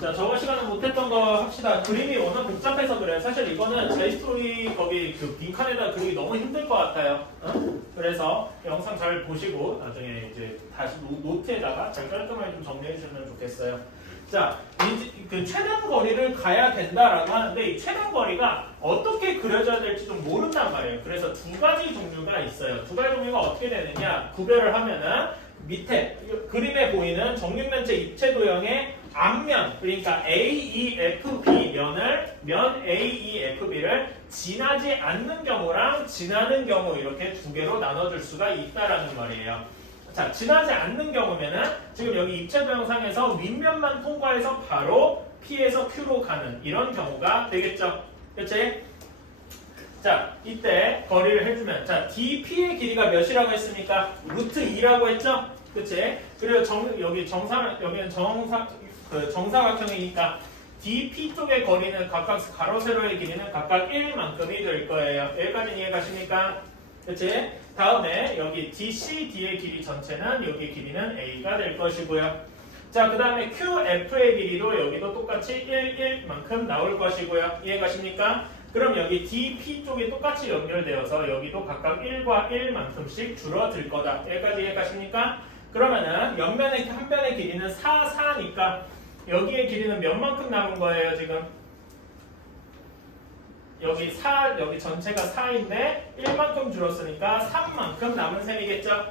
자, 저번 시간에 못했던 거 합시다. 그림이 워낙 복잡해서 그래요. 사실 이거는 제이스토리 거기 그 빈칸에다 그리기 너무 힘들 것 같아요. 그래서 영상 잘 보시고 나중에 이제 다시 노트에다가 잘 깔끔하게 좀 정리해 주시면 좋겠어요. 자, 그 최단 거리를 가야 된다라고 하는데 이 최단 거리가 어떻게 그려져야 될지 좀 모른단 말이에요. 그래서 두 가지 종류가 있어요. 두 가지 종류가 어떻게 되느냐 구별을 하면은 밑에 그림에 보이는 정육면체 입체 도형의 앞면 그러니까 AEFB 면 AEFB를 지나지 않는 경우랑 지나는 경우 이렇게 두 개로 나눠줄 수가 있다라는 말이에요. 자, 지나지 않는 경우면은 지금 여기 입체 도형상에서 윗면만 통과해서 바로 P에서 Q로 가는 이런 경우가 되겠죠. 그렇지? 자, 이때 거리를 해주면 자, DP의 길이가 몇이라고 했습니까? 루트 2라고 했죠? 그치? 그리고 여기는 정사각형이니까 DP 쪽의 거리는 각각 가로 세로의 길이는 각각 1만큼이 될 거예요. 여기까지 이해가십니까? 그치? 다음에 여기 DCD의 길이 전체는 여기 길이는 A가 될 것이고요. 자, 그 다음에 QF의 길이도 여기도 똑같이 1, 1만큼 나올 것이고요. 이해가십니까? 그럼 여기 DP 쪽이 똑같이 연결되어서 여기도 각각 1과 1만큼씩 줄어들 거다. 여기까지 이해가십니까? 그러면은 옆면의 한 변의 길이는 4, 4니까 여기의 길이는 몇만큼 남은 거예요, 지금? 여기 4, 여기 전체가 4인데 1만큼 줄었으니까 3만큼 남은 셈이겠죠?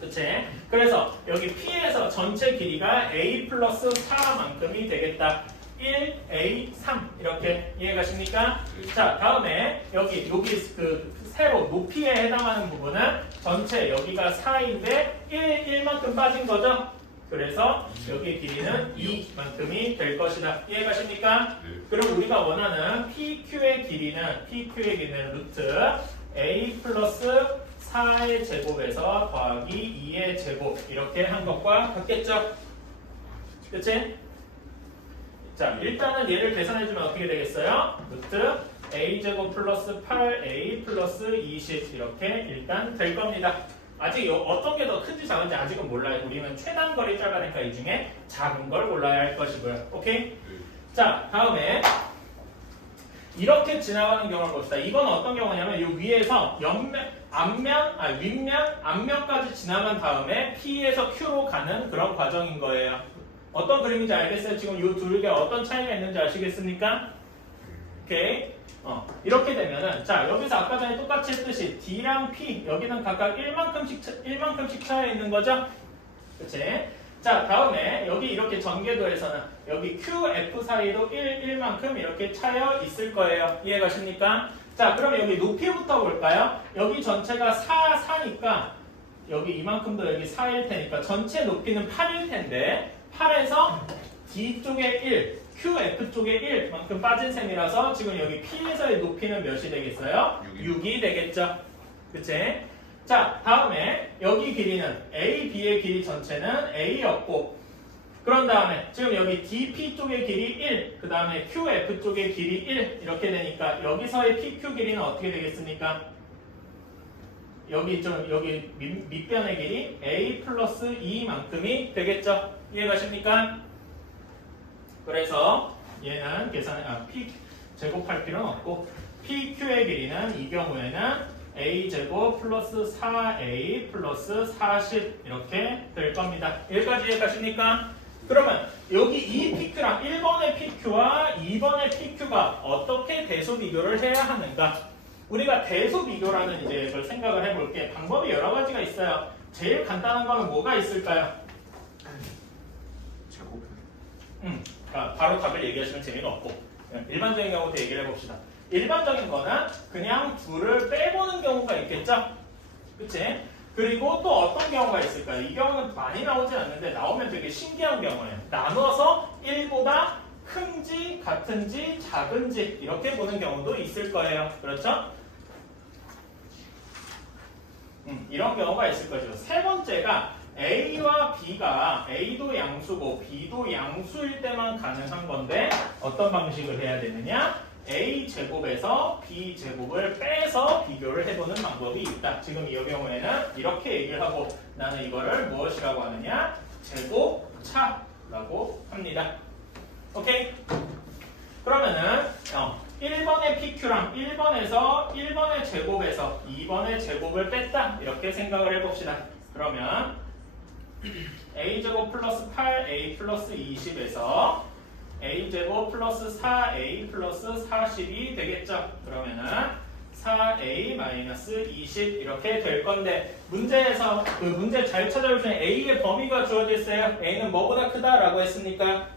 그치? 그래서 여기 P에서 전체 길이가 A 플러스 4만큼이 되겠다. 1, A, 3 이렇게 이해가십니까? 자, 다음에 여기 그 세로 높이에 해당하는 부분은 전체 여기가 4인데 1만큼 빠진 거죠? 그래서 여기 길이는 2만큼이 될 것이다. 이해가십니까? 그럼 우리가 원하는 PQ의 길이는 루트 A 플러스 4의 제곱에서 더하기 2의 제곱 이렇게 한 것과 같겠죠? 그치? 자, 일단은 얘를 계산해주면 어떻게 되겠어요? 루트 a제곱 플러스 8a 플러스 20 이렇게 일단 될 겁니다. 아직 어떤 게 더 큰지 작은지 아직은 몰라요. 우리는 최단 거리 짧아니까 이 중에 작은 걸 골라야 할 것이고요. 오케이? 자, 다음에 이렇게 지나가는 경우를 봅시다. 이건 어떤 경우냐면 이 위에서 윗면, 앞면까지 지나간 다음에 P에서 Q로 가는 그런 과정인 거예요. 어떤 그림인지 알겠어요? 지금 이 둘 개 어떤 차이가 있는지 아시겠습니까? 오케이. 이렇게 되면은 자, 여기서 아까 전에 똑같이 했듯이 D랑 P 여기는 각각 1만큼씩 차이가 있는 거죠? 그치? 자, 다음에 여기 이렇게 전개도에서는 여기 QF 사이도 1만큼 이렇게 차여 있을 거예요. 이해가십니까? 자, 그럼 여기 높이부터 볼까요? 여기 전체가 4니까 여기 이만큼도 여기 4일 테니까 전체 높이는 8일 텐데 8에서 D쪽에 1, QF 쪽에 1만큼 빠진 셈이라서 지금 여기 P에서의 높이는 몇이 되겠어요? 6이 되겠죠. 그치? 자, 다음에 여기 길이는 A, B의 길이 전체는 A였고 그런 다음에 지금 여기 DP 쪽의 길이 1, 그 다음에 QF 쪽의 길이 1 이렇게 되니까 여기서의 PQ 길이는 어떻게 되겠습니까? 여기 밑변의 길이 A 플러스 2만큼이 되겠죠. 이해가십니까? 그래서 얘는 P 제곱할 필요는 없고 PQ의 길이는 이 경우에는 A제곱 플러스 4A 플러스 40 이렇게 될 겁니다. 여기까지 이해가십니까? 그러면 여기 이 PQ랑 1번의 PQ와 2번의 PQ가 어떻게 대소 비교를 해야 하는가? 우리가 대소 비교라는 이제 걸 생각을 해볼게. 방법이 여러 가지가 있어요. 제일 간단한 거는 뭐가 있을까요? 제곱. 바로 답을 얘기하시면 재미가 없고 일반적인 경우부터 얘기를 해봅시다. 일반적인 거는 그냥 둘을 빼보는 경우가 있겠죠? 그치? 그리고 또 어떤 경우가 있을까요? 이 경우는 많이 나오진 않는데 나오면 되게 신기한 경우예요. 나눠서 1보다 큰지 같은지 작은지 이렇게 보는 경우도 있을 거예요. 그렇죠? 이런 경우가 있을 것이고 세 번째가 A와 B가 A도 양수고 B도 양수일 때만 가능한 건데 어떤 방식을 해야 되느냐? A제곱에서 B제곱을 빼서 비교를 해보는 방법이 있다. 지금 이 경우에는 이렇게 얘기를 하고 나는 이거를 무엇이라고 하느냐? 제곱차라고 합니다. 오케이? 그러면은 1번의 PQ랑 1번의 제곱에서 2번의 제곱을 뺐다 이렇게 생각을 해봅시다. 그러면 A제곱 플러스 8A 플러스 20에서 A제곱 플러스 4A 플러스 40이 되겠죠. 그러면은 4A 마이너스 20 이렇게 될 건데 문제에서 그 문제 잘 찾아보시면 A의 범위가 주어져 있어요. A는 뭐보다 크다라고 했습니까?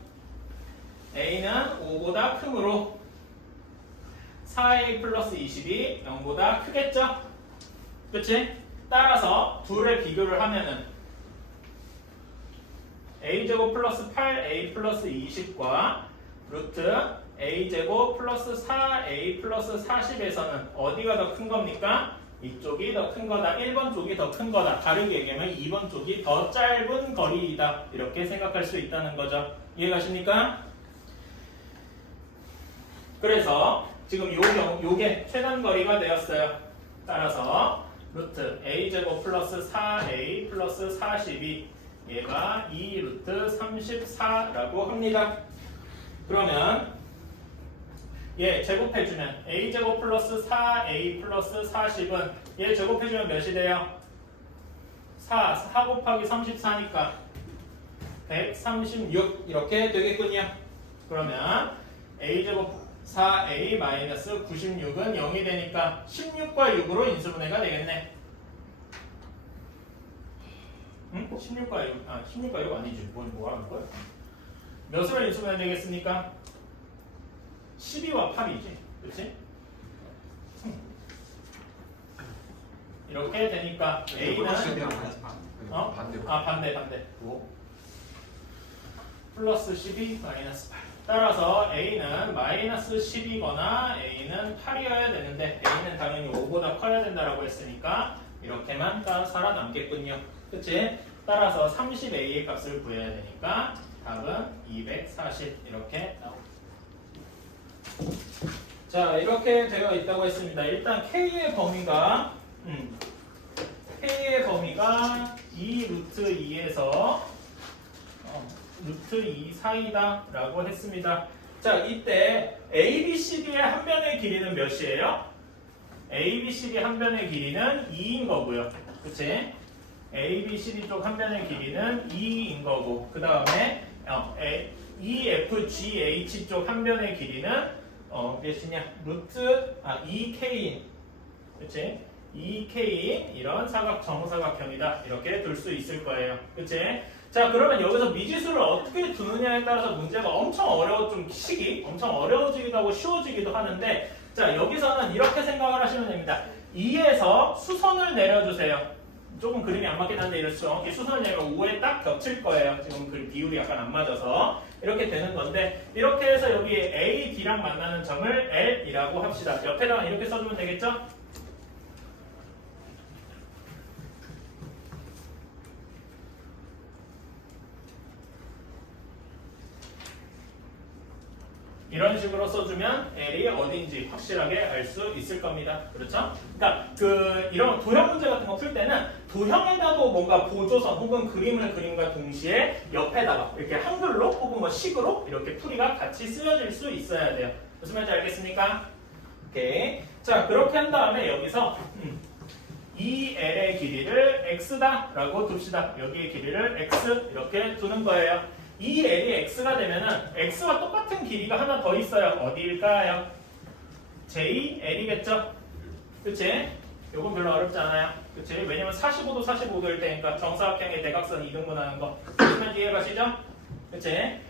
A는 5보다 크므로 4A 플러스 20이 0보다 크겠죠? 그치? 따라서 둘의 비교를 하면은 A제곱 플러스 8A 플러스 20과 루트 A제곱 플러스 4A 플러스 40에서는 어디가 더 큰 겁니까? 이쪽이 더 큰 거다. 1번 쪽이 더 큰 거다. 다르게 얘기하면 2번 쪽이 더 짧은 거리이다. 이렇게 생각할 수 있다는 거죠. 이해가십니까? 그래서 지금 요게 최단 거리가 되었어요. 따라서 루트 A제곱 플러스 4A 플러스 42 얘가 2 루트 34라고 합니다. 그러면 얘 제곱해주면 A제곱 플러스 4A 플러스 40은 얘 제곱해주면 몇이 돼요? 4 곱하기 34니까 136 이렇게 되겠군요. 그러면 A제곱 4A 마이너스 96은 0이 되니까 16과 6으로 인수분해가 되겠네. 응? 16과 6, 16과 6 아니지. 뭐 하는 거야? 몇으로 인수분해 되겠습니까? 12와 8이지. 그렇지? 이렇게 되니까 A는 반대. 플러스 12 마이너스 8. 따라서 A는 마이너스 10이거나 A는 8이어야 되는데 A는 당연히 5보다 커야 된다라고 했으니까 이렇게만 살아남겠군요. 그치? 따라서 30A의 값을 구해야 되니까 답은 240 이렇게 나옵니다. 자, 이렇게 되어 있다고 했습니다. 일단 K의 범위가 2 루트 2에서 루트 2 사이다 라고 했습니다. 자, 이때 ABCD의 한 변의 길이는 몇이에요? ABCD 한 변의 길이는 2인 거고요. 그치? ABCD 쪽 한 변의 길이는 2인 거고 그 다음에 EFGH 쪽 한 변의 길이는 몇이냐? 루트 2K인 그치? 2K인 이런 정사각형이다 이렇게 둘 수 있을 거예요. 그치? 자, 그러면 여기서 미지수를 어떻게 두느냐에 따라서 문제가 엄청 엄청 어려워지기도 하고 쉬워지기도 하는데 자, 여기서는 이렇게 생각을 하시면 됩니다. 2에서 수선을 내려주세요. 조금 그림이 안 맞긴 한데 이렇죠. 이 수선을 내면 5에 딱 겹칠 거예요. 지금 그 비율이 약간 안 맞아서 이렇게 되는 건데 이렇게 해서 여기 A, D랑 만나는 점을 L이라고 합시다. 옆에다가 이렇게 써주면 되겠죠? 이런 식으로 써주면 L이 어딘지 확실하게 알 수 있을 겁니다. 그렇죠? 그러니까 이런 도형 문제 같은 거 풀 때는 도형에다도 뭔가 보조선 혹은 그림을 그림과 동시에 옆에다가 이렇게 한글로 혹은 뭐 식으로 이렇게 풀이가 같이 쓰여질 수 있어야 돼요. 무슨 말인지 알겠습니까? 오케이. 자, 그렇게 한 다음에 여기서 이 L의 길이를 X다 라고 둡시다. 여기의 길이를 X 이렇게 두는 거예요. 이 L이 X가 되면은 X와 똑같은 길이가 하나 더 있어요. 어디일까요? JL이겠죠? 그치? 요건 별로 어렵지 않아요. 그치? 왜냐면 45도 45도일 테니까 정사각형의 대각선 이등분하는 거. 무슨 이해 가시죠? 그치?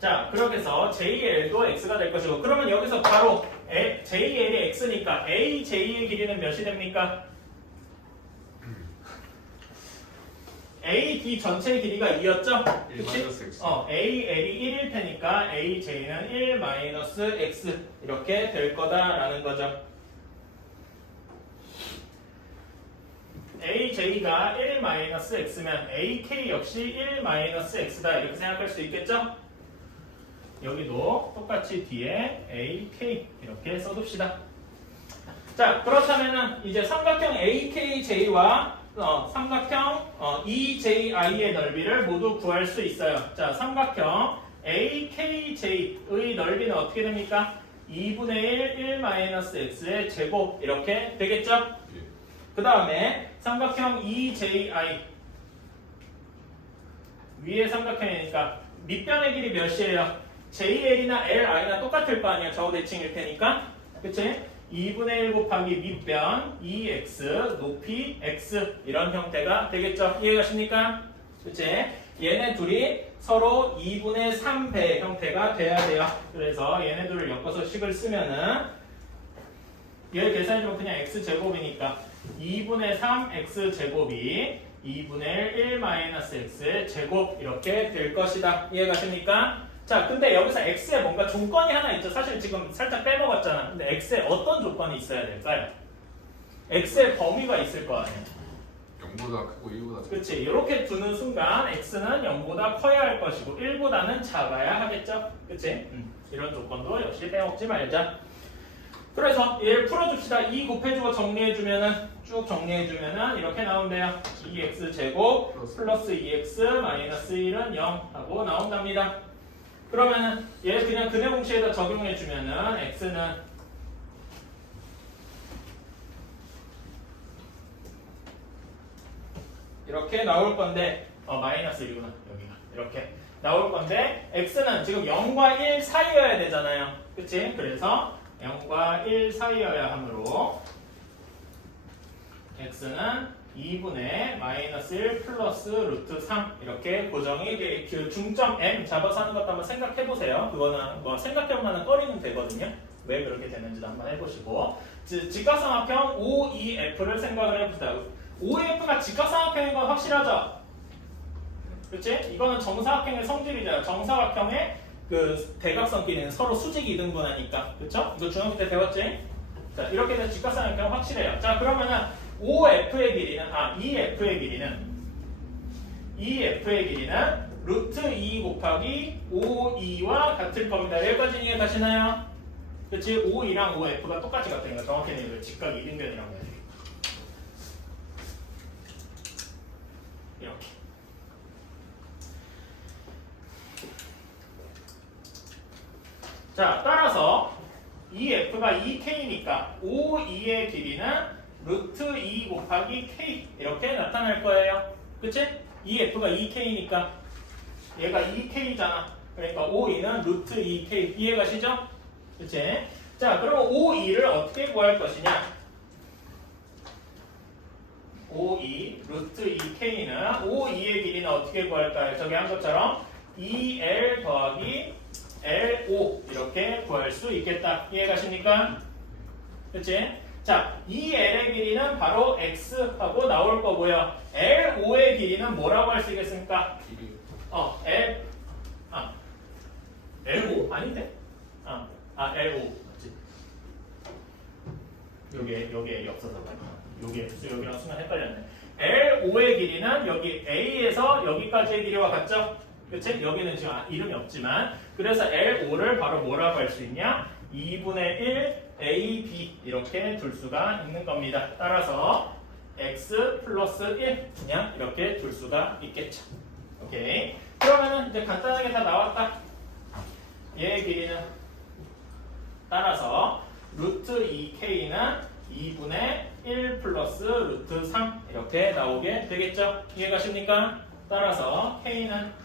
자, 그렇게 해서 JL도 X가 될 것이고 그러면 여기서 바로 JL이 X니까 AJ의 길이는 몇이 됩니까? AD 전체 길이가 2였죠? 그치? AL이 1일 테니까 AJ는 1-X 이렇게 될 거다라는 거죠. AJ가 1-X면 AK 역시 1-X다 이렇게 생각할 수 있겠죠? 여기도 똑같이 뒤에 AK 이렇게 써둡시다. 자, 그렇다면은 이제 삼각형 AKJ와 삼각형 EJI의 넓이를 모두 구할 수 있어요. 자, 삼각형 AKJ의 넓이는 어떻게 됩니까? 2분의 1 1-x의 제곱 이렇게 되겠죠? 그 다음에 삼각형 EJI 위에 삼각형이니까 밑변의 길이 몇이에요? JL이나 LI나 똑같을 거 아니야. 좌우 대칭일 테니까. 그치? 2분의 1 곱하기 밑변 2x 높이 x 이런 형태가 되겠죠. 이해가십니까? 그치? 얘네 둘이 서로 2분의 3배 형태가 돼야 돼요. 그래서 얘네 둘을 엮어서 식을 쓰면은 얘를 계산해주면 그냥 x제곱이니까 2분의 3 x제곱이 2분의 1 x의 제곱 이렇게 될 것이다. 이해가십니까? 자, 근데 여기서 x에 뭔가 조건이 하나 있죠. 사실 지금 살짝 빼먹었잖아. 근데 x에 어떤 조건이 있어야 될까요? x의 범위가 있을 거 아니에요. 0보다 크고 1보다 작고. 그렇지. 이렇게 두는 순간 x는 0보다 커야 할 것이고 1보다는 작아야 하겠죠. 그렇지? 이런 조건도 역시 빼먹지 말자. 그래서 얘를 풀어줍시다. 2 곱해주고 정리해주면은 쭉 정리해주면은 이렇게 나온대요. 2x 제곱 플러스 2x 마이너스 1은 0 하고 나온답니다. 그러면은 얘 그냥 근해공식에다 적용해주면은 x는 이렇게 나올 건데 마이너스 1이구나 여기가 이렇게 나올 건데 x는 지금 0과 1 사이여야 되잖아요. 그치? 그래서 0과 1 사이여야 하므로 x는 2분의 마이너스 1 플러스 루트 3 이렇게 고정이 돼. 그 중점 m 잡아서 하는 것도 한번 생각해 보세요. 그거는 뭐 생각해보면 꺼리면 되거든요. 왜 그렇게 되는지도 한번 해보시고 직각삼각형 OEF를 생각을 해봅시다. OEF가 직각삼각형인 건 확실하죠? 그렇지? 이거는 정사각형의 성질이잖아요. 정사각형의 그 대각선끼리는 서로 수직이 이등분하니까. 그렇죠? 이거 중학교 때 배웠지? 자, 이렇게 돼서 직각삼각형 확실해요. 자, 그러면은 OF의 길이는 EF의 길이는 루트 2 곱하기 5E와 같을 겁니다. 여기까지 이해가시나요? 그치? 5E랑 OF가 똑같이 같으니까 정확히는 이걸 직각 이등변이라고 해야 되겠다. 이렇게. 자, 따라서 EF가 2K니까 5E의 길이는 루트 2 곱하기 K 이렇게 나타날 거예요. 그치? EF가 2K니까 얘가 2K잖아. 그러니까 OE는 루트 2K 이해가시죠? 그치? 자, 그럼 OE를 어떻게 구할 것이냐? OE 루트 2K는 OE의 길이는 어떻게 구할까요? 저기 한 것처럼 2L 더하기 LO 이렇게 구할 수 있겠다. 이해가십니까? 그치? 자, EL의 길이는 바로 X하고 나올 거고요. LO의 길이는 뭐라고 할 수 있겠습니까? LO? 아닌데? LO. 맞지? 여기에 없어서 여기랑 순간 헷갈렸네. LO의 길이는 여기 A에서 여기까지의 길이와 같죠? 그치? 여기는 지금 이름이 없지만 그래서 LO를 바로 뭐라고 할 수 있냐? 2분의 1 A, B 이렇게 둘 수가 있는 겁니다. 따라서 X 플러스 1 그냥 이렇게 둘 수가 있겠죠. 오케이. 그러면은 이제 간단하게 다 나왔다. 얘의 길이는 따라서 루트 2K는 2분의 1 플러스 루트 3 이렇게 나오게 되겠죠. 이해가십니까? 따라서 K는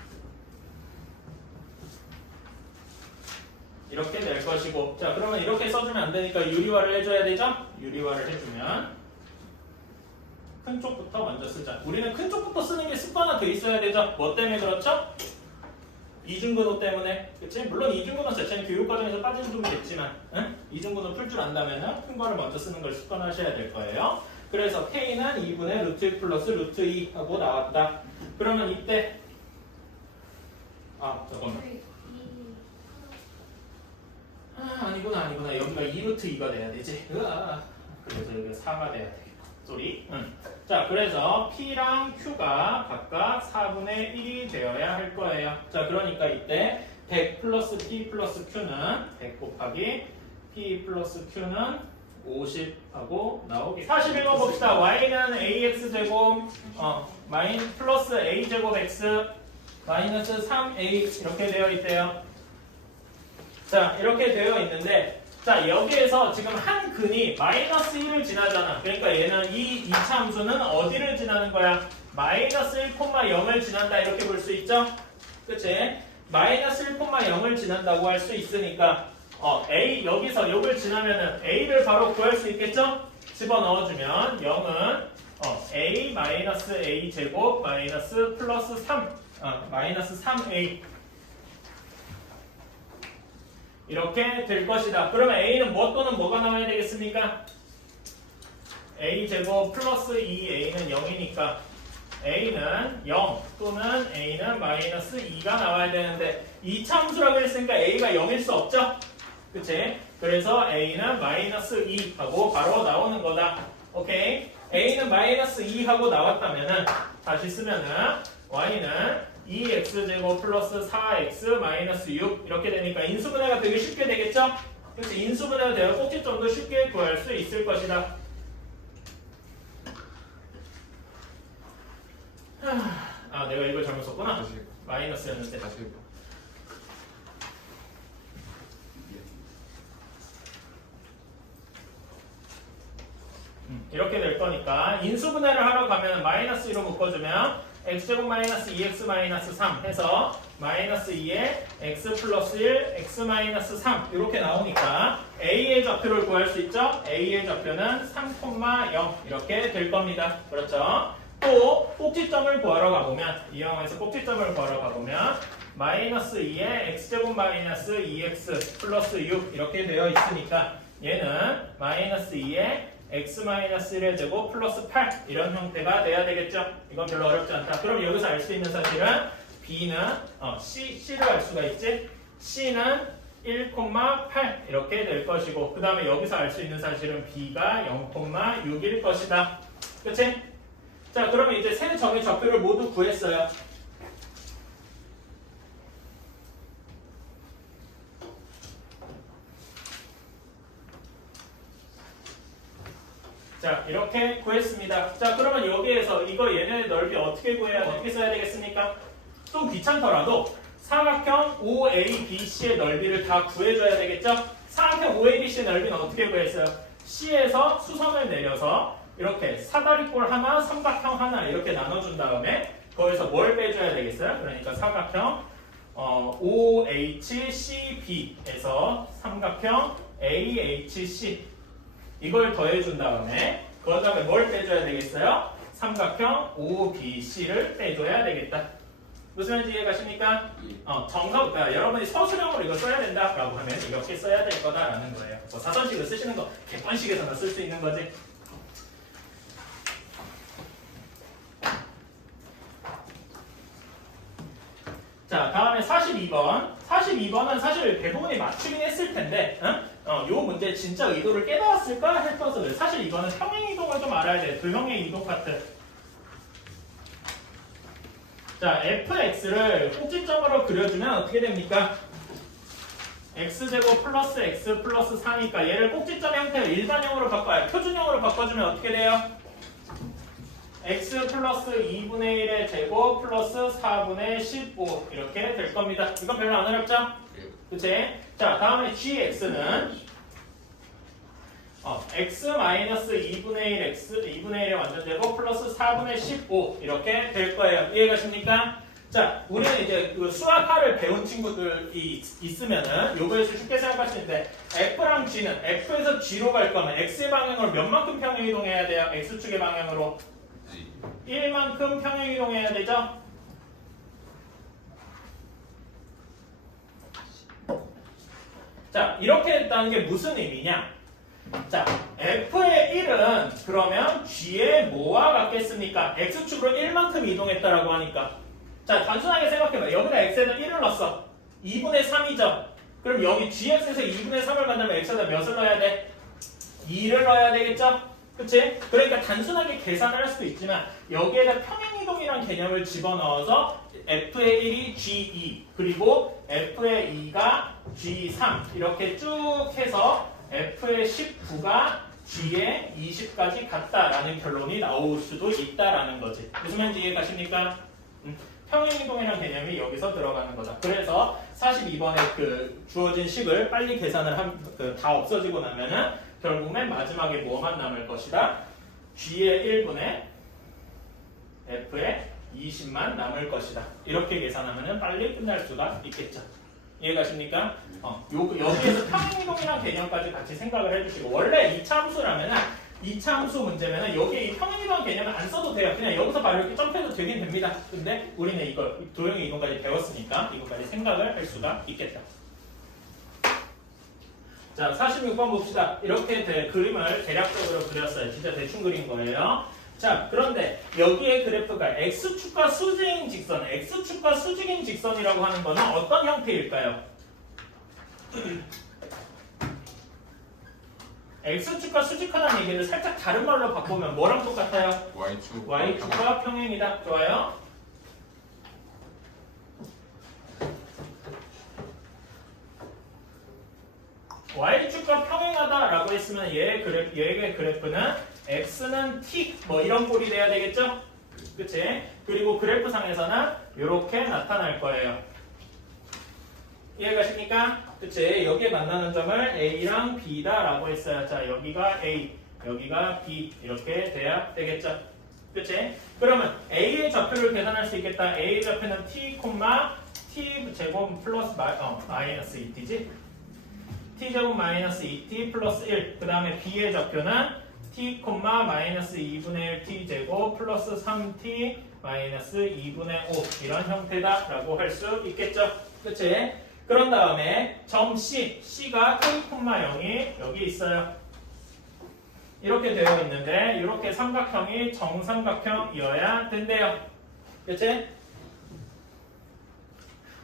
이렇게 될 것이고 자 그러면 이렇게 써주면 안 되니까 유리화를 해줘야 되죠? 유리화를 해주면 큰 쪽부터 먼저 쓰자. 우리는 큰 쪽부터 쓰는 게 습관화돼 있어야 되죠? 뭐 때문에 그렇죠? 이중근호 때문에 그치? 물론 이중근호 자체는 교육과정에서 빠지는 분도 있지만 이중근호 풀 줄 안다면 큰 거를 먼저 쓰는 걸 습관하셔야 될 거예요. 그래서 K는 2분의 루트 1 플러스 루트 2 하고 나왔다. 그러면 이때 잠깐만 아니구나. 여기가 2루트 2가 돼야 되지. 그래서 여기가 4가 돼야 되겠다. 쏘리. 자, 그래서 P랑 Q가 각각 4분의 1이 되어야 할 거예요. 자, 그러니까 이때 100 플러스 P 플러스 Q는 100 곱하기 P 플러스 Q는 50하고 나오기. 41번 봅시다. y는 ax제곱 플러스 a제곱 x 마이너스 3a 이렇게 되어 있대요. 자, 이렇게 되어 있는데 자, 여기에서 지금 한 근이 마이너스 1을 지나잖아. 그러니까 얘는 이 이차 함수는 어디를 지나는 거야? 마이너스 1,0을 지난다 이렇게 볼 수 있죠? 그치? 마이너스 1,0을 지난다고 할 수 있으니까 a 여기서 요걸 지나면은 a를 바로 구할 수 있겠죠? 집어넣어주면 0은 a 마이너스 a 제곱 마이너스 플러스 3 마이너스 3a 이렇게 될 것이다. 그러면 a는 뭐 또는 뭐가 나와야 되겠습니까? a 제곱 플러스 2a는 0이니까 a는 0 또는 a는 마이너스 2가 나와야 되는데 이차 함수라고 했으니까 a가 0일 수 없죠? 그치? 그래서 a는 마이너스 2 하고 바로 나오는 거다. 오케이? a는 마이너스 2 하고 나왔다면은 다시 쓰면은 y는 2x제곱 플러스 4x 마이너스 6 이렇게 되니까 인수분해가 되게 쉽게 되겠죠? 그래서 인수분해가 되어 꼭지점도 쉽게 구할 수 있을 것이다. 내가 이걸 잘못 썼구나. 다시 마이너스였는데. 다시 해봐. 이렇게 될 거니까 인수분해를 하러 가면 마이너스 2로 묶어주면 x제곱 마이너스 2x 마이너스 3 해서 마이너스 2에 x 플러스 1 x 마이너스 3 이렇게 나오니까 a의 좌표를 구할 수 있죠? a의 좌표는 3,0 이렇게 될 겁니다. 그렇죠? 또 꼭지점을 구하러 가보면 이 영화에서 꼭지점을 구하러 가보면 마이너스 2에 x제곱 마이너스 2x 플러스 6 이렇게 되어 있으니까 얘는 마이너스 2에 x-1의 제곱 플러스 8 이런 형태가 돼야 되겠죠? 이건 별로 어렵지 않다. 그럼 여기서 알 수 있는 사실은 b는 c를 알 수가 있지? c는 1,8 이렇게 될 것이고 그 다음에 여기서 알 수 있는 사실은 b가 0,6일 것이다. 그치? 자, 그러면 이제 세 점의 좌표를 모두 구했어요. 자, 이렇게 구했습니다. 자, 그러면 여기에서 이거 얘네 넓이 어떻게 어떻게 써야 되겠습니까? 좀 귀찮더라도 사각형 OABC의 넓이를 다 구해줘야 되겠죠? 사각형 OABC의 넓이는 어떻게 구했어요? C에서 수선을 내려서 이렇게 사다리꼴 하나, 삼각형 하나 이렇게 나눠준 다음에 거기서 뭘 빼줘야 되겠어요? 그러니까 사각형 OHCB에서 삼각형 AHC 이걸 더해준 다음에 그 다음에 뭘 빼줘야 되겠어요? 삼각형 OBC를 빼줘야 되겠다. 무슨 말인지 이해가십니까? 정석, 그러니까 여러분이 서술형으로 이걸 써야 된다라고 하면 이렇게 써야 될 거다라는 거예요. 뭐 사선식을 쓰시는 거 객관식에서나 쓸 수 있는 거지. 자, 다음에 42번. 42번은 사실 대부분이 맞추긴 했을 텐데, 요 문제 진짜 의도를 깨달았을까 했어서 사실 이거는 평행이동을 좀 알아야 돼. 도형의 이동 파트. 자, fx를 꼭지점으로 그려주면 어떻게 됩니까? x제곱 플러스 x 플러스 4니까 얘를 꼭지점 형태로 일반형으로 바꿔요. 표준형으로 바꿔주면 어떻게 돼요? x 플러스 2분의 1의 제곱 플러스 4분의 15 이렇게 될 겁니다. 이건 별로 안 어렵죠? 그치? 자, 다음에 gx는 x 마이너스 2분의 1 x 2분의 1의 완전 제곱 플러스 4분의 15 이렇게 될 거예요. 이해가십니까? 자, 우리는 이제 그 수학화를 배운 친구들이 있으면은 요거에서 쉽게 생각할 수 있는데 f랑 g는 f에서 g로 갈 거면 x의 방향으로 몇만큼 평행 이동해야 돼요? x축의 방향으로 1만큼 평행 이동해야 되죠? 자, 이렇게 했다는 게 무슨 의미냐? 자, f의 1은 그러면 g의 뭐와 같겠습니까? x축으로 1만큼 이동했다라고 하니까. 자, 단순하게 생각해봐. 여기다 x에다 1을 넣었어. 2분의 3이죠? 그럼 여기 gx에서 2분의 3을 만들면 x에다 몇을 넣어야 돼? 2를 넣어야 되겠죠? 그치? 그러니까 단순하게 계산을 할 수도 있지만 여기에다 평행이동이란 개념을 집어넣어서 f의 1이 g2 그리고 f의 2가 g3 이렇게 쭉 해서 f의 19가 G에 20까지 같다라는 결론이 나올 수도 있다라는 거지. 무슨 말인지 이해가십니까? 평행이동이라는 개념이 여기서 들어가는 거다. 그래서 42번에 그 주어진 식을 빨리 계산을 다 없어지고 나면은 결국 맨 마지막에 뭐만 남을 것이다? G의 1분의 F의 20만 남을 것이다. 이렇게 계산하면은 빨리 끝날 수가 있겠죠. 이해가십니까? 여기에서 평행이동이라는 개념까지 같이 생각을 해주시고, 원래 2차 함수라면은 2차 함수 문제면은 여기에 이 평행이동 개념을 안 써도 돼요. 그냥 여기서 바로 이렇게 점프해도 되긴 됩니다. 근데 우리는 이걸 도형의 이동까지 배웠으니까 이것까지 생각을 할 수가 있겠다. 자, 46번 봅시다. 이렇게 그림을 대략적으로 그렸어요. 진짜 대충 그린 거예요. 자, 그런데 여기에 그래프가 X축과 수직인 직선, X축과 수직인 직선이라고 하는 거는 어떤 형태일까요? X축과 수직하다는 얘기를 살짝 다른 말로 바꾸면 뭐랑 똑같아요? Y축. Y축과 평행이다. 좋아요? Y축과 평행하다라고 했으면 얘의 그래프는 X는 T 뭐 이런 꼴이 돼야 되겠죠? 그치? 그리고 그래프상에서는 이렇게 나타날 거예요. 이해가십니까? 그치? 여기에 만나는 점을 A랑 B다라고 했어요. 자, 여기가 A, 여기가 B 이렇게 돼야 되겠죠? 그치? 그러면 A의 좌표를 계산할 수 있겠다. A의 좌표는 T, T 제곱 플러스 마이너스 2T지? T 제곱 마이너스 2T 플러스 1. 그 다음에 B의 좌표는 T, 마이너스 2분의 1 T 제곱 플러스 3T 마이너스 2분의 5 이런 형태다 라고 할 수 있겠죠. 그치? 그런 다음에 점 C, C가 K, 0이 여기 있어요. 이렇게 되어 있는데 이렇게 삼각형이 정삼각형이어야 된대요. 그치?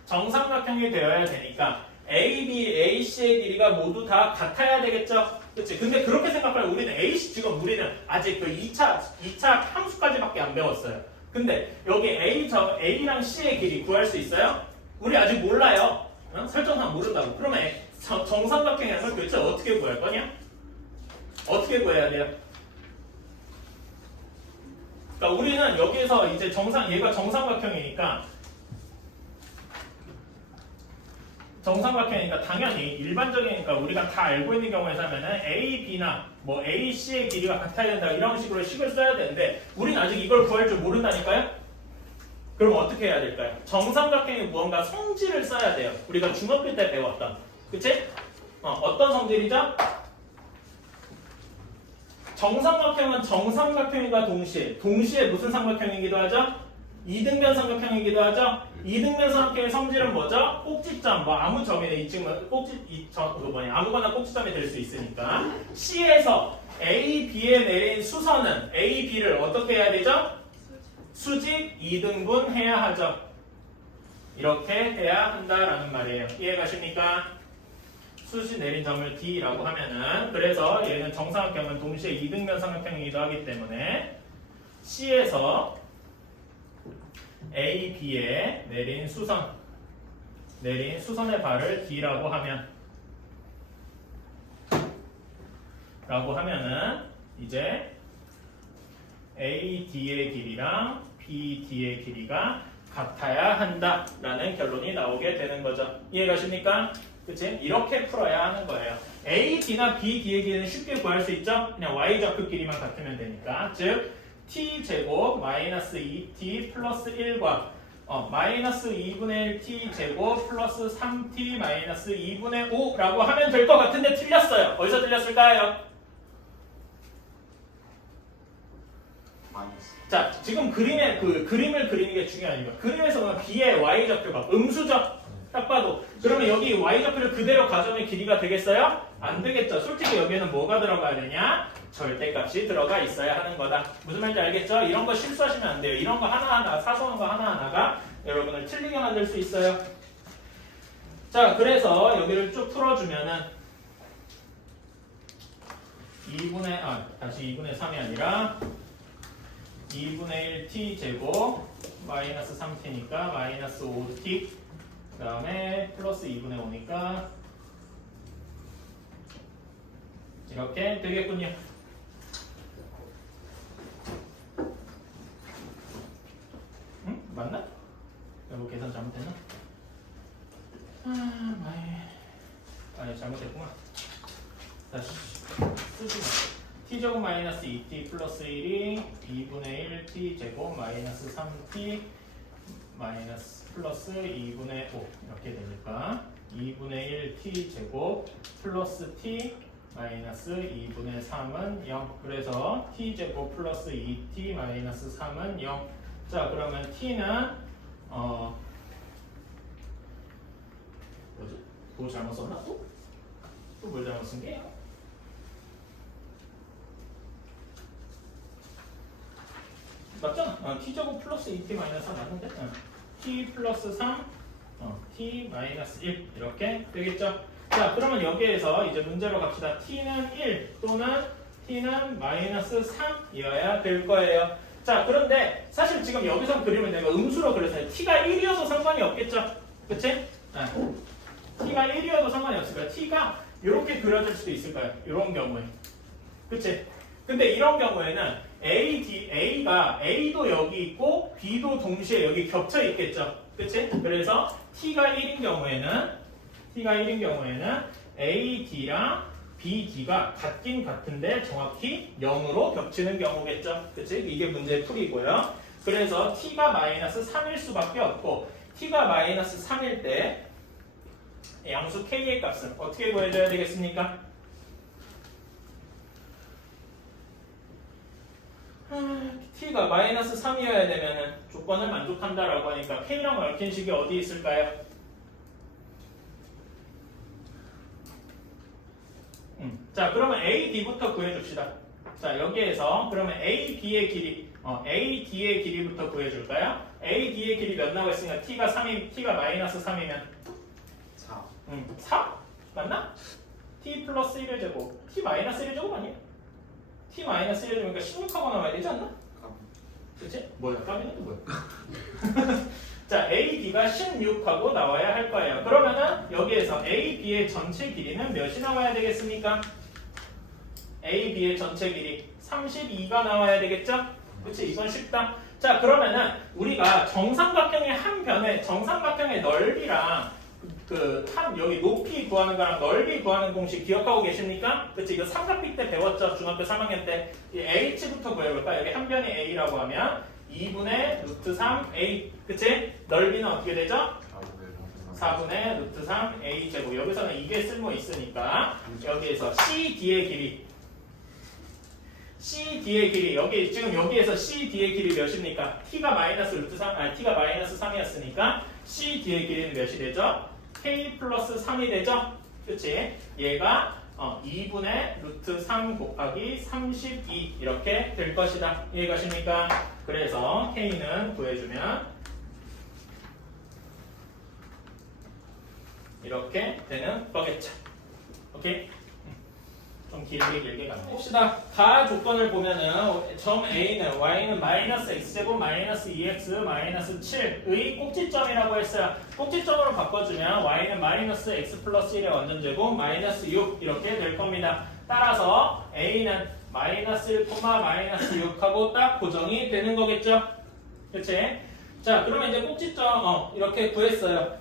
정삼각형이 되어야 되니까 AB, AC의 길이가 모두 다 같아야 되겠죠? 그치? 근데 그렇게 생각하면 우리는 AC, 지금 우리는 아직 그 2차 함수까지밖에 안 배웠어요. 근데 여기 A랑 C의 길이 구할 수 있어요? 우리 아직 몰라요. 설정상 모른다고. 그러면 정삼각형에서 도대체 어떻게 구할 거냐? 어떻게 구해야 돼요? 그러니까 우리는 여기에서 이제 얘가 정삼각형이니까 당연히 일반적이니까 우리가 다 알고 있는 경우에서는 A, B나 뭐 A, C의 길이가 같아야 된다 이런 식으로 식을 써야 되는데 우리는 아직 이걸 구할 줄 모른다니까요? 그럼 어떻게 해야 될까요? 정삼각형이 무언가 성질을 써야 돼요. 우리가 중학교 때 배웠던. 그치? 어떤 성질이죠? 정삼각형은 정삼각형과 동시에 무슨 삼각형이기도 하죠? 이등변 삼각형이기도 하죠. 이등변 삼각형의 성질은 뭐죠? 꼭지점, 뭐 아무 점이네. 이 지금은 아무거나 꼭지점이 될 수 있으니까. C에서 A, B에 내린 수선은 A, B를 어떻게 해야 되죠? 수직 2등분 해야 하죠. 이렇게 해야 한다라는 말이에요. 이해가십니까? 수직 내린 점을 D라고 하면은 그래서 얘는 정삼각형은 동시에 이등변 삼각형이기도 하기 때문에 C에서 A, B에 내린 수선의 발을 D라고 하면은 이제 A, D의 길이랑 B, D의 길이가 같아야 한다라는 결론이 나오게 되는 거죠. 이해가십니까? 그치? 이렇게 풀어야 하는 거예요. A, D나 B, D의 길이는 쉽게 구할 수 있죠? 그냥 Y좌표 길이만 같으면 되니까. 즉 T 제곱 마이너스 2T 플러스 1과 마이너스 2분의 1 T 제곱 플러스 3T 마이너스 2분의 5라고 하면 될 것 같은데 틀렸어요. 어디서 틀렸을까요? 자, 지금 그림을 그리는 게 중요한 이유가 그림에서 보면 B의 Y좌표가 음수죠? 딱 봐도. 그러면 여기 Y좌표를 그대로 가져오면 길이가 되겠어요? 안 되겠죠. 솔직히 여기에는 뭐가 들어가야 되냐? 절대값이 들어가 있어야 하는 거다. 무슨 말인지 알겠죠? 이런 거 실수하시면 안 돼요. 이런 거 하나하나, 사소한 거 하나하나가 여러분을 틀리게 만들 수 있어요. 자, 그래서 여기를 쭉 풀어주면은 2분의 3이 아니라 2분의 1 t 제곱 마이너스 3t니까 마이너스 5t 그 다음에 플러스 2분의 5니까 이렇게 되겠군요. 이거 계산 잘못했나? 아니 잘못했구나. 다시 쓰지 마. t제곱 마이너스 2t 플러스 1이 2분의 1 t제곱 마이너스 3t 마이너스 플러스 2분의 5 이렇게 되니까 2분의 1 t제곱 플러스 t 마이너스 2분의 3은 0. 그래서 t제곱 플러스 2t 마이너스 3은 0. 자 그러면 t는 뭐지? 뭐 잘못 썼나 또? 또 뭘 잘못 쓴 게요? 맞잖아. t제곱 플러스 2t 마이너스 3 맞는데? t 플러스 3 t 마이너스 1 이렇게 되겠죠? 자 그러면 여기에서 이제 문제로 갑시다. t는 1 또는 t는 마이너스 3이어야 될 거예요. 자 그런데 사실 지금 여기서 그림을 내가 음수로 그렸어요. t가 1이어도 상관이 없겠죠? 그치? t가 1이어도 상관이 없을 거야. t가 이렇게 그려질 수도 있을 거예요. 이런 경우에. 그치? 근데 이런 경우에는 A가 A도 여기 있고 B도 동시에 여기 겹쳐 있겠죠. 그치? 그래서 T가 1인 경우에는 AD랑 BD가 같긴 같은데 정확히 0으로 겹치는 경우겠죠. 그치? 이게 문제 풀이고요. 그래서 T가 마이너스 3일 수밖에 없고 T가 마이너스 3일 때 양수 K의 값은 어떻게 구해줘야 되겠습니까? t가 마이너스 3이어야 되면은 조건을 만족한다라고 하니까 k랑 얽힌 식이 어디 있을까요? 자 그러면 AD부터 구해줍시다. 자 여기에서 그러면 AB의 길이 AD의 길이부터 구해줄까요? AD의 길이 몇 나오고 있으니까 t가 마이너스 3이면 4. 4? 맞나? t 플러스 1의 제곱 t 마이너스 1의 제곱 아니에요? t 마이너스 1의 제곱이니까 16하고 나와야 되지 않나? 그치? 뭐야? 까비는 또 뭐야? 자, AD가 16하고 나와야 할 거예요. 그러면은 여기에서 AB의 전체 길이는 몇이 나와야 되겠습니까? AB의 전체 길이 32가 나와야 되겠죠? 그치? 이건 쉽다. 자, 그러면은 우리가 정삼각형의 한 변에 정삼각형의 넓이랑 여기 높이 구하는 거랑 넓이 구하는 공식 기억하고 계십니까? 그치? 이거 삼각비 때 배웠죠? 중학교 3학년 때. 이 h부터 구해볼까? 여기 한 변이 a라고 하면 2분의 루트 3a. 그치? 넓이는 어떻게 되죠? 4분의 루트 3a 제곱. 여기서는 이게 쓸모 있으니까 여기에서 CD의 길이 지금 여기에서 CD의 길이 몇입니까? t가 마이너스 루트 3, t가 마이너스 3이었으니까 CD의 길이는 몇이 되죠? k 플러스 3이 되죠? 그치? 얘가 2분의 루트 3 곱하기 32 이렇게 될 것이다. 이해가십니까? 그래서 k는 구해주면 이렇게 되는 거겠죠. 오케이? 좀 길게 봅시다. 다 조건을 보면은 점 A는 Y는 마이너스 X제곱 마이너스 2X 마이너스 7의 꼭지점이라고 했어요. 꼭지점으로 바꿔주면 Y는 마이너스 X 플러스 1의 원전제곱 마이너스 6 이렇게 될 겁니다. 따라서 A는 마이너스 1, 마이너스 6하고 딱 고정이 되는 거겠죠. 그치? 자, 그러면 이제 꼭지점 이렇게 구했어요.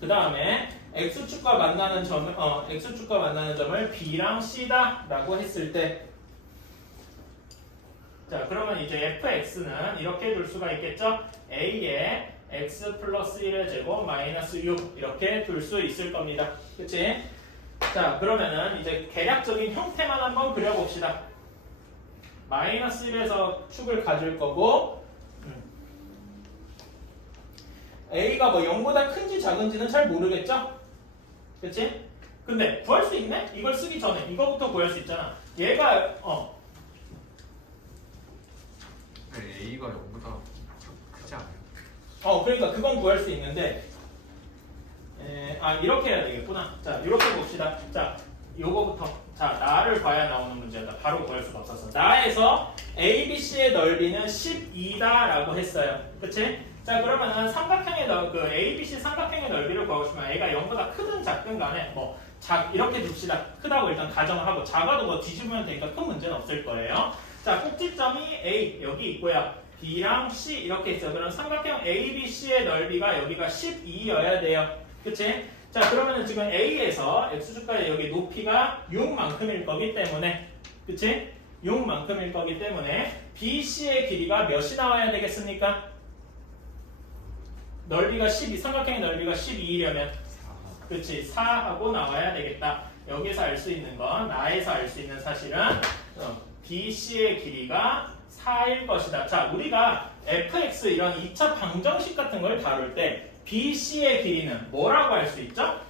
그 다음에 x축과 만나는 점을 b랑 c다라고 했을 때, 자 그러면 이제 fx는 이렇게 둘 수가 있겠죠. a에 x 플러스 1의 제곱 마이너스 6 이렇게 둘 수 있을 겁니다. 그치? 자 그러면은 이제 계략적인 형태만 한번 그려봅시다. 마이너스 1에서 축을 가질 거고 a가 뭐 0보다 큰지 작은지는 잘 모르겠죠? 그치? 근데 구할 수 있네? 이걸 쓰기 전에 이거부터 구할 수 있잖아. 얘가 A가 0보다 크지 않아요? 그러니까 그건 구할 수 있는데 이렇게 해야 되겠구나. 자 이렇게 봅시다. 자 요거부터 자 나를 봐야 나오는 문제다. 바로 구할 수가 없었어. 나에서 ABC의 넓이는 12다라고 했어요. 그치? 자 그러면은 삼각형의 ABC 삼각형의 넓이를 구하고 싶으면 A가 0보다 크든 작든 간에 이렇게 둡시다. 크다고 일단 가정을 하고 작아도 뒤집으면 되니까 큰 문제는 없을 거예요. 자 꼭지점이 A 여기 있고요. B랑 C 이렇게 있어요. 그럼 삼각형 ABC의 넓이가 여기가 12여야 돼요. 그치? 자, 그러면은 지금 A에서 X축과의 여기 높이가 6만큼일 거기 때문에, 그치? 6만큼일 거기 때문에 BC의 길이가 몇이 나와야 되겠습니까? 넓이가 12, 삼각형의 넓이가 12이려면, 그치? 4하고 나와야 되겠다. 여기서 알 수 있는 건, 나에서 알 수 있는 사실은 BC의 길이가 4일 것이다. 자, 우리가 fx 이런 2차 방정식 같은 걸 다룰 때 BC의 길이는 뭐라고 할 수 있죠?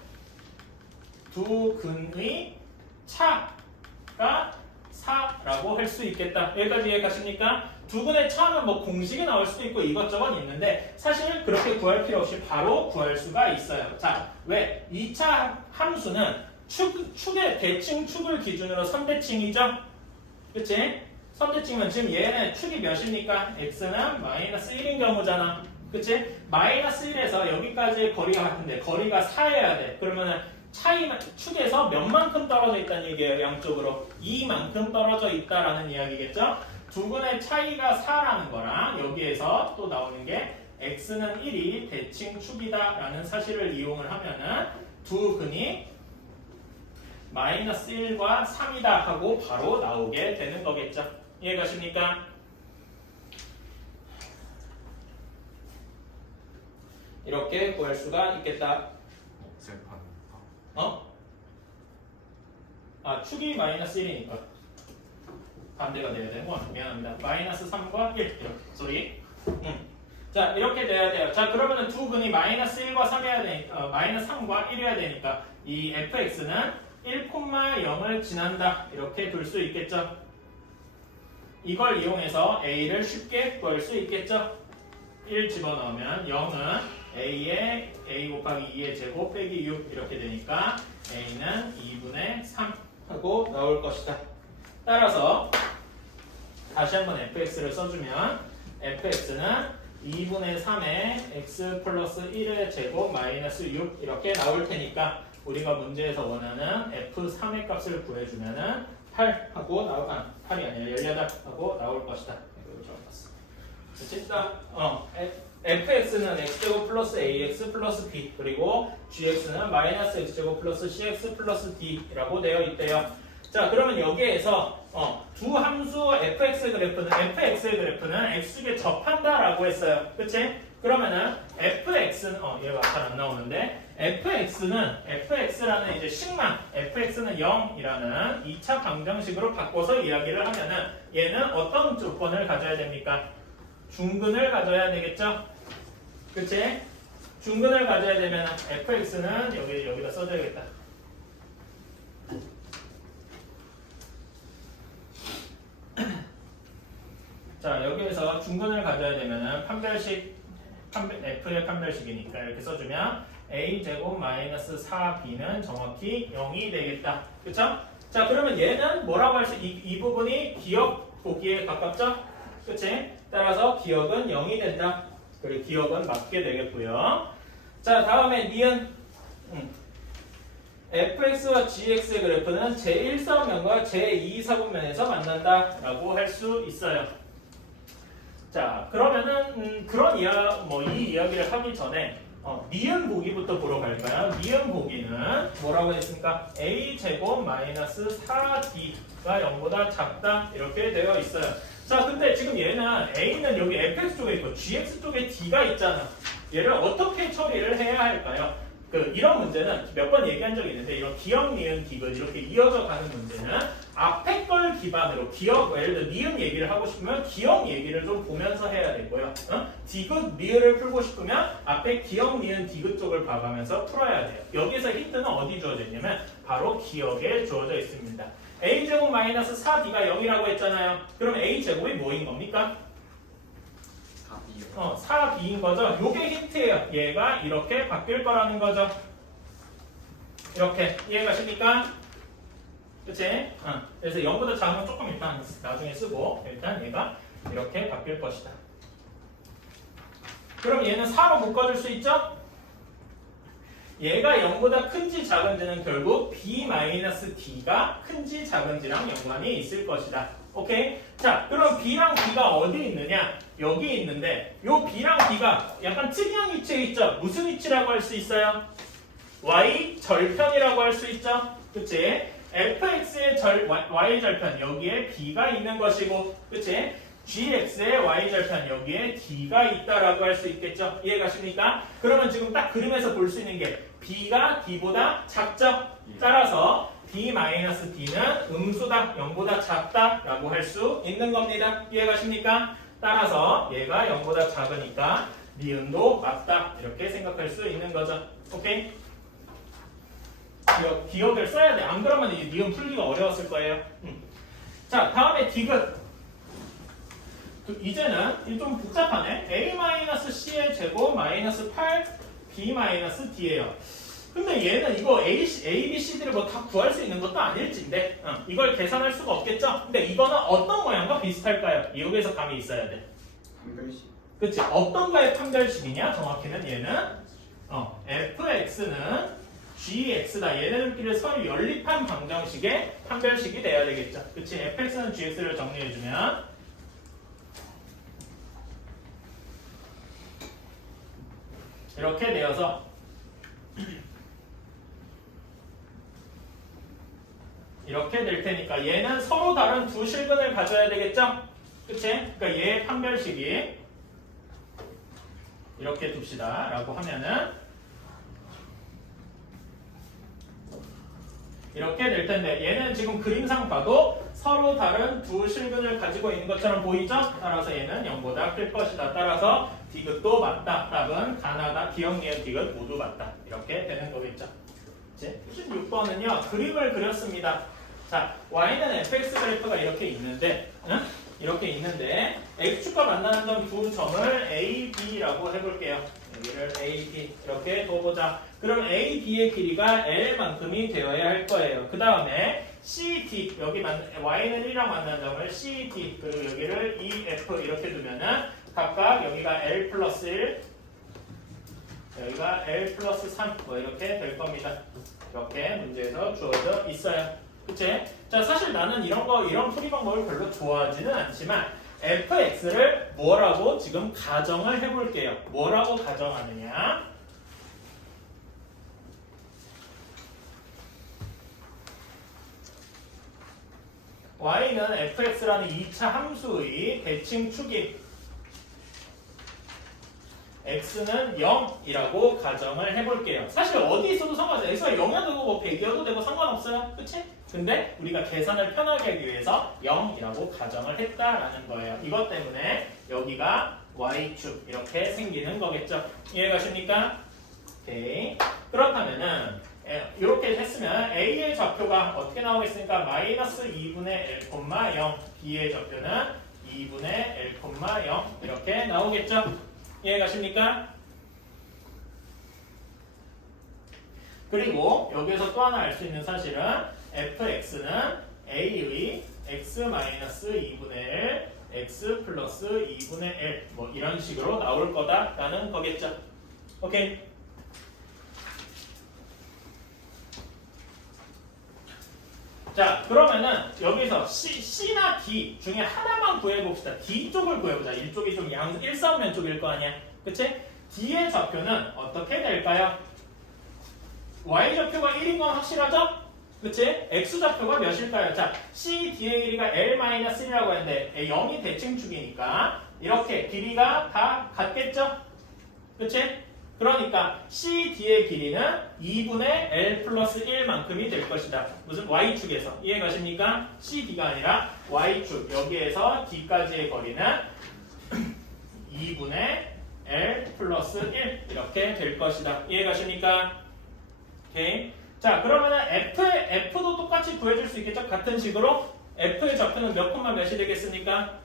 두 근의 차가 4라고 할 수 있겠다. 여기까지 이해가십니까? 두 근의 차는 뭐 공식이 나올 수도 있고 이것저것 있는데 사실 그렇게 구할 필요 없이 바로 구할 수가 있어요. 자, 왜? 2차 함수는 축의 대칭 축을 기준으로 선대칭이죠? 그치? 선대칭은 지금 얘는 축이 몇입니까? x는 마이너스 1인 경우잖아. 그치? 마이너스 1에서 여기까지의 거리가 같은데 거리가 4여야 돼. 그러면은 축에서 몇만큼 떨어져 있다는 얘기예요. 양쪽으로 2만큼 떨어져 있다라는 이야기겠죠? 두 근의 차이가 4라는 거랑 여기에서 또 나오는 게 x는 1이 대칭 축이다 라는 사실을 이용을 하면은 두 근이 마이너스 1과 3이다 하고 바로 나오게 되는 거겠죠. 이해가십니까? 이렇게 구할 수가 있겠다. 셀판. 어? 아, 축이 마이너스 1이니까 반대가 돼야 되는 건 미안합니다. 마이너스 3과 1 이렇게 소리. 자, 이렇게 돼야 돼요. 자, 그러면은 두 근이 마이너스 1과 3이어야 되니까 마이너스 3과 1이어야 되니까 이 fx는 1,0을 지난다 이렇게 둘 수 있겠죠. 이걸 이용해서 a를 쉽게 구할 수 있겠죠. 1 집어넣으면 0은 a의 a 곱하기 2의 제곱 빼기 6 이렇게 되니까 a는 2분의 3 하고 나올 것이다. 따라서 다시 한번 fx를 써주면 fx는 2분의 3의 x 플러스 1의 제곱 마이너스 6 이렇게 나올 테니까 우리가 문제에서 원하는 f3의 값을 구해주면은 8 하고 8이 아니라 18 하고 나올 것이다. 이거 적어봤어. 진짜 fx는 x제곱 플러스 ax 플러스 b 그리고 gx는 마이너스 x제곱 플러스 cx 플러스 d라고 되어 있대요. 자, 그러면 여기에서 두 함수 fx의 그래프는 x축에 접한다라고 했어요. 그치? 그러면은 fx는 얘가 잘 안 나오는데 fx라는 이제 식만 fx는 0이라는 2차 방정식으로 바꿔서 이야기를 하면은 얘는 어떤 조건을 가져야 됩니까? 중근을 가져야 되겠죠? 그치? 중근을 가져야 되면 fx는 여기다 써줘야겠다. 자, 여기에서 중근을 가져야 되면은 f의 판별식이니까 이렇게 써주면 a제곱 마이너스 4b는 정확히 0이 되겠다. 그쵸? 자, 그러면 얘는 뭐라고 할 수, 이 부분이 기억 보기에 가깝죠? 그치? 따라서 기억은 0이 된다. 그리고 기억은 맞게 되겠고요. 자, 다음에 니은 fx와 gx의 그래프는 제1사분면과 제2사분면에서 만난다 라고 할 수 있어요. 자, 그러면은 이 이야기를 하기 전에 니은 보기부터 보러 갈까요? 니은 보기는 뭐라고 했습니까? a제곱 마이너스 4d가 0보다 작다 이렇게 되어 있어요. 자, 근데 지금 얘는 a는 여기 fx 쪽에 있고 gx 쪽에 d가 있잖아. 얘를 어떻게 처리를 해야 할까요? 이런 문제는 몇 번 얘기한 적이 있는데 이런 기억, 니은, 디귿 이렇게 이어져 가는 문제는 앞에 걸 기반으로 예를 들어 니은 얘기를 하고 싶으면 기억 얘기를 좀 보면서 해야 되고요. 디귿, 니은을 풀고 싶으면 앞에 기억, 니은, 디귿 쪽을 봐가면서 풀어야 돼요. 여기서 힌트는 어디 주어져 있냐면 바로 기억에 주어져 있습니다. a제곱 마이너스 4d가 0이라고 했잖아요. 그럼 a제곱이 뭐인 겁니까? 4b인 거죠. 요게 힌트예요. 얘가 이렇게 바뀔 거라는 거죠. 이렇게 이해가십니까? 그치? 그래서 0보다 작으면 조금 일단 나중에 쓰고 일단 얘가 이렇게 바뀔 것이다. 그럼 얘는 4로 묶어줄 수 있죠? 얘가 0보다 큰지 작은지는 결국 b-d가 큰지 작은지랑 연관이 있을 것이다. 오케이? 자, 그럼 b랑 d가 어디 있느냐? 여기 있는데 요 B랑 B가 약간 특이한 위치에 있죠. 무슨 위치라고 할 수 있어요? Y 절편이라고 할 수 있죠. 그치? fx의 y 절편 여기에 B가 있는 것이고, 그치? gx의 y 절편 여기에 D가 있다라고 할 수 있겠죠. 이해가십니까? 그러면 지금 딱 그림에서 볼 수 있는 게 B가 D보다 작죠. 따라서 D-D는 음수다, 0보다 작다라고 할 수 있는 겁니다. 이해가십니까? 따라서 얘가 0보다 작으니까 니은도 맞다 이렇게 생각할 수 있는 거죠. 오케이? 기억을 써야 돼. 안 그러면 이 니은 풀기가 어려웠을 거예요. 자, 다음에 디귿. 이제는 좀 복잡하네. a-c의 제곱 마이너스 8 b-d예요. 근데 얘는 이거 a, b, c들을 뭐 다 구할 수 있는 것도 아닐진데 이걸 계산할 수가 없겠죠? 근데 이거는 어떤 모양과 비슷할까요? 여기에서 감이 있어야 돼. 판별식. 그치? 어떤 거의 판별식이냐? 정확히는 얘는 fx는 gx다. 얘네들끼리 서로 연립한 방정식의 판별식이 돼야 되겠죠. 그치? fx는 gx를 정리해주면 이렇게 되어서 이렇게 될 테니까 얘는 서로 다른 두 실근을 가져야 되겠죠? 그치? 그러니까 얘의 판별식이 이렇게 둡시다 라고 하면은 이렇게 될 텐데 얘는 지금 그림상 봐도 서로 다른 두 실근을 가지고 있는 것처럼 보이죠? 따라서 얘는 0보다 클 것이다. 따라서 디귿도 맞다. 답은 가나다, 기억, 니은, 디귿 모두 맞다. 이렇게 되는 거겠죠. 16번은요. 그림을 그렸습니다. 자, y는 fx 그래프가 이렇게 있는데 이렇게 있는데 x축과 만나는 점 두 점을 a, b라고 해볼게요. 여기를 a, b 이렇게 둬보자. 그럼 a, b의 길이가 l만큼이 되어야 할 거예요. 그 다음에 c, d 여기 y는 1이랑 만나는 점을 c, d 그리고 여기를 e, f 이렇게 두면은 각각 여기가 l 플러스 1 여기가 l 플러스 3 뭐 이렇게 될 겁니다. 이렇게 문제에서 주어져 있어요. 그치? 자, 사실 나는 이런 풀이 방법을 별로 좋아하지는 않지만 fx를 뭐라고 지금 가정을 해볼게요. 뭐라고 가정하느냐? y는 fx라는 2차 함수의 대칭축이 x는 0이라고 가정을 해볼게요. 사실 어디 있어도 상관없어요. x가 0이어도 되고 뭐 100이어도 되고 상관없어요. 그치? 근데 우리가 계산을 편하게 하기 위해서 0이라고 가정을 했다라는 거예요. 이것 때문에 여기가 y축 이렇게 생기는 거겠죠. 이해가십니까? 오케이. 그렇다면은 이렇게 했으면 a의 좌표가 어떻게 나오겠습니까? 마이너스 2분의 l, 0 b의 좌표는 2분의 l, 0 이렇게 나오겠죠. 이해가십니까? 그리고 여기에서 또 하나 알 수 있는 사실은 fx는 a의 x-2분의 l, x 플러스 2분의 l 뭐 이런 식으로 나올 거다라는 거겠죠. 오케이? 자, 그러면은 여기서 C나 D 중에 하나만 구해봅시다. D 쪽을 구해보자. 이쪽이 좀 일사면 쪽일 거 아니야. 그치? D의 좌표는 어떻게 될까요? Y 좌표가 1인 건 확실하죠? 그치? X 좌표가 몇일까요? 자, C, D의 길이가 L-1이라고 했는데 0이 대칭축이니까 이렇게 길이가 다 같겠죠? 그치? 그러니까 CD의 길이는 2분의 L 플러스 1만큼이 될 것이다. 무슨 Y축에서. 이해가십니까? CD가 아니라 Y축. 여기에서 D까지의 거리는 2분의 L 플러스 1 이렇게 될 것이다. 이해가십니까? 오케이. 자, 그러면은 F도 똑같이 구해줄 수 있겠죠? 같은 식으로 F의 좌표는 몇 콤마 몇이 되겠습니까?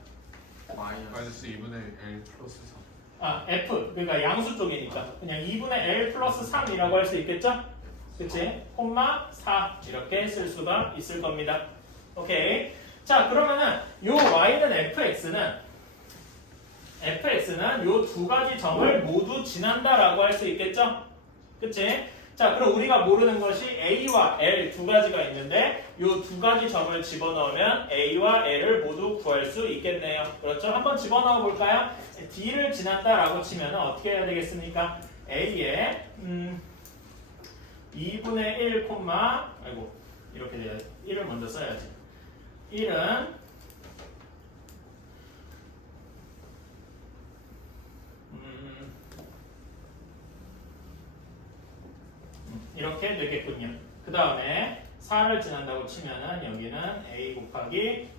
마이너스 2분의 L 플러스 3. F, 그러니까 양수 쪽이니까 그냥 2분의 L 플러스 3이라고 할 수 있겠죠? 그치? 콤마 4 이렇게 쓸 수가 있을 겁니다. 오케이. 자, 그러면은 요 Y는 fx는 요 두 가지 점을 모두 지난다라고 할 수 있겠죠? 그치? 자, 그럼 우리가 모르는 것이 A와 L 두 가지가 있는데 이 두 가지 점을 집어넣으면 A와 L을 모두 구할 수 있겠네요. 그렇죠? 한번 집어넣어 볼까요? D를 지났다라고 치면 어떻게 해야 되겠습니까? A에 2분의 1, 아이고 이렇게 돼야지. 1을 먼저 써야지. 1은 이렇게 되겠군요. 그 다음에 4를 지난다고 치면은 여기는 A 곱하기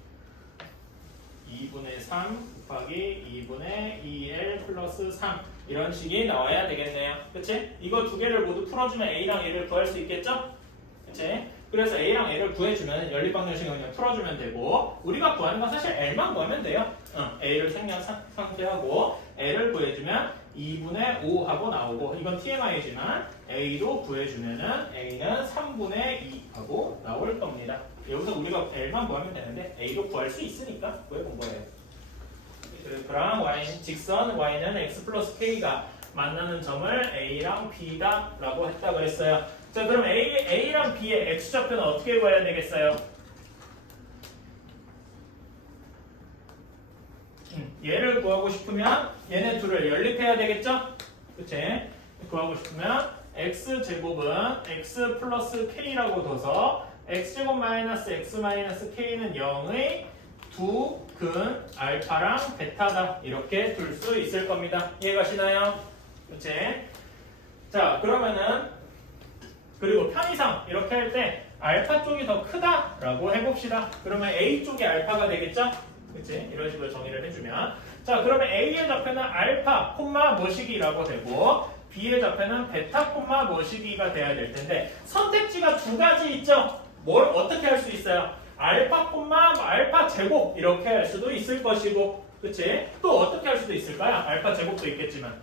2분의 3 곱하기 2분의 2L 플러스 3 이런 식이 나와야 되겠네요. 그치? 이거 두 개를 모두 풀어주면 A랑 L을 구할 수 있겠죠? 그치? 그래서 A랑 L을 구해주면 연립방정식을 그냥 풀어주면 되고 우리가 구하는 건 사실 L만 구하면 돼요. A를 생략 상태하고 L을 구해주면 2분의 5 하고 나오고 이건 TMI지만 A도 구해주면은 A는 3분의 2 하고 나올 겁니다. 여기서 우리가 L만 구하면 되는데 A도 구할 수 있으니까 구해본 거예요. 그랑 Y는 직선 Y는 X 플러스 K가 만나는 점을 A랑 B다 라고 했다 그랬어요. 자, 그럼 A랑 B의 X좌표는 어떻게 구해야 되겠어요? 얘를 구하고 싶으면 얘네 둘을 연립해야 되겠죠? 그치? 구하고 싶으면 X제곱은 X 플러스 K라고 둬서 X제곱 마이너스 X 마이너스 K는 0의 두 근 알파랑 베타다 이렇게 둘 수 있을 겁니다. 이해가시나요? 그치? 자, 그러면은 그리고 편의상 이렇게 할 때 알파 쪽이 더 크다라고 해봅시다. 그러면 A 쪽이 알파가 되겠죠? 그치? 이런 식으로 정의를 해주면 자, 그러면 A의 좌표는 알파, 콤마 뭐시기라고 되고 B의 좌표는 베타, 콤마 뭐시기가 돼야 될 텐데 선택지가 두 가지 있죠? 뭘 어떻게 할 수 있어요? 알파, 콤마, 알파 제곱 이렇게 할 수도 있을 것이고 그치? 또 어떻게 할 수도 있을까요? 알파 제곱도 있겠지만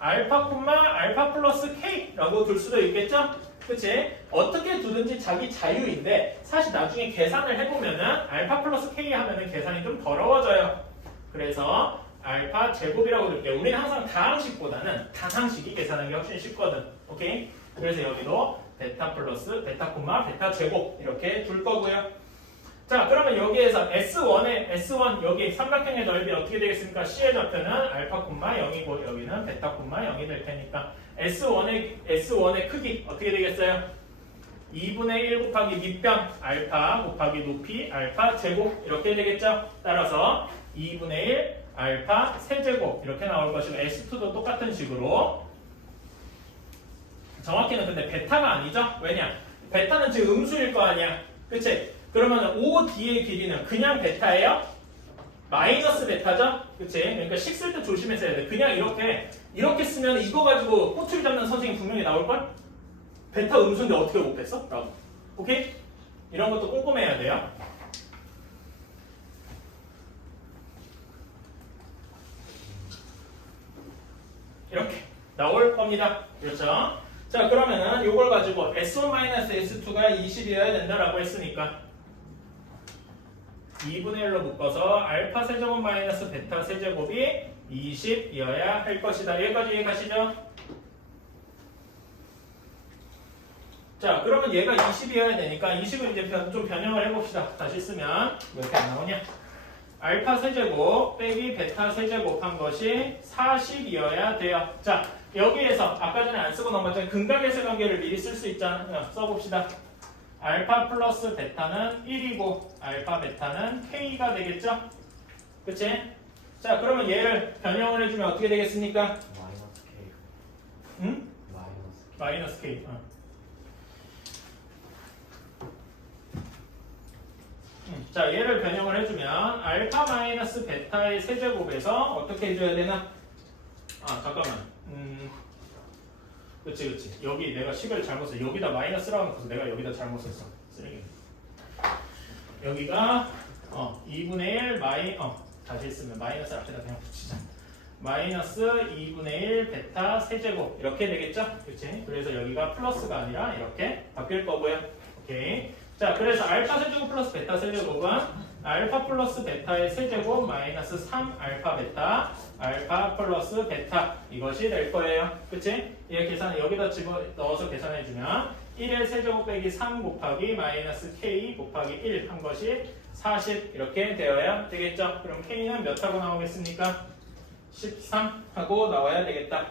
알파, 콤마, 알파 플러스 K라고 둘 수도 있겠죠? 그치? 어떻게 두든지 자기 자유인데 사실 나중에 계산을 해보면은 알파 플러스 K 하면은 계산이 좀 더러워져요. 그래서 알파 제곱이라고 둘게요. 우리는 항상 다항식보다는 다상식이 계산하기 훨씬 쉽거든. 오케이? 그래서 여기도 베타 플러스 베타 콤마 베타 제곱 이렇게 둘 거고요. 자, 그러면 여기에서 S1 여기 삼각형의 넓이 어떻게 되겠습니까? C의 좌표는 알파 콤마 0이고 여기는 베타 콤마 0이 될 테니까 S1의 크기 어떻게 되겠어요? 2분의 1 곱하기 밑변 알파 곱하기 높이 알파 제곱 이렇게 되겠죠? 따라서 2분의 1 알파 세제곱 이렇게 나올 것이고 S2도 똑같은 식으로 정확히는 근데 베타가 아니죠? 왜냐? 베타는 지금 음수일 거 아니야. 그치? 그러면 OD의 길이는 그냥 베타예요? 마이너스 베타죠? 그치? 그러니까 식 쓸 때 조심했어야 돼. 그냥 이렇게 쓰면 이거 가지고 꼬투리 잡는 선생님 분명히 나올걸? 베타 음수인데 어떻게 곱했어? 라고. 오케이? 이런 것도 꼼꼼해야 돼요. 이렇게 나올 겁니다. 그렇죠? 자, 그러면은 이걸 가지고 S1-S2가 20이어야 된다라고 했으니까 2분의 1로 묶어서 알파 세제곱 마이너스 베타 세제곱이 20이어야 할 것이다. 여기까지 이해가시죠? 자, 그러면 얘가 20이어야 되니까 20을 이제 좀 변형을 해봅시다. 다시 쓰면 왜 이렇게 안 나오냐? 알파 세제곱 빼기 베타 세제곱 한 것이 40이어야 돼요. 자, 여기에서 아까 전에 안 쓰고 넘어졌던 근각에서 관계를 미리 쓸 수 있잖아요. 써봅시다. 알파 플러스 베타는 1이고 알파 베타는 K가 되겠죠? 그치? 자, 그러면 얘를 변형을 해주면 어떻게 되겠습니까? 마이너스 K. 응? 마이너스 K. 마이너스 K. 자, 얘를 변형을 해주면 알파 마이너스 베타의 세제곱에서 어떻게 해줘야 되나? 아, 잠깐만. 그치. 여기 내가 식을 잘못 썼어. 여기다 마이너스라고 놓고서 내가 여기다 잘못 썼어. 쓰레기. 여기가 2분의 1 다시 쓰면 마이너스 앞에다 그냥 붙이자. 마이너스 2분의 1 베타 세제곱 이렇게 되겠죠? 그치? 그래서 여기가 플러스가 아니라 이렇게 바뀔 거고요. 오케이. 자, 그래서 알파 세제곱 플러스 베타 세제곱은 알파 플러스 베타의 세제곱 마이너스 3 알파 베타 알파 플러스 베타 이것이 될 거예요. 그치? 이 계산 여기다 집어넣어서 계산해주면 1의 세제곱 빼기 3 곱하기 마이너스 k 곱하기 1 한 것이 40 이렇게 되어야 되겠죠? 그럼 k는 몇 하고 나오겠습니까? 13 하고 나와야 되겠다.